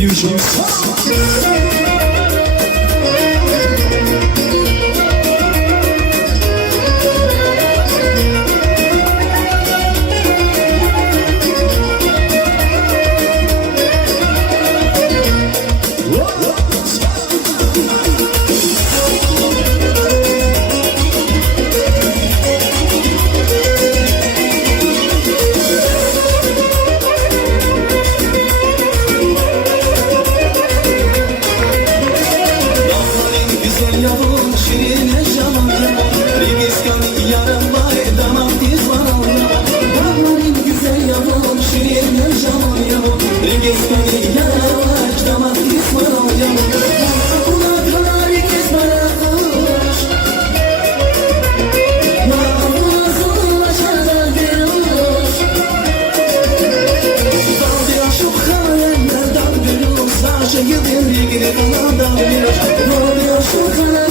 Fusion yavrum şirine şaman yavrum Regiskan yarama edamam dizman al yavrum Dağların güzel yavrum şirine şaman yavrum Regiskan yarama edamam dizman al yavrum Kulaklar herkes bana koş Mağazın aşağıda bir oluş Daldı aşık hayaller daldı Saçı gidiyor ilgili kanal daldı Daldı aşık hayaller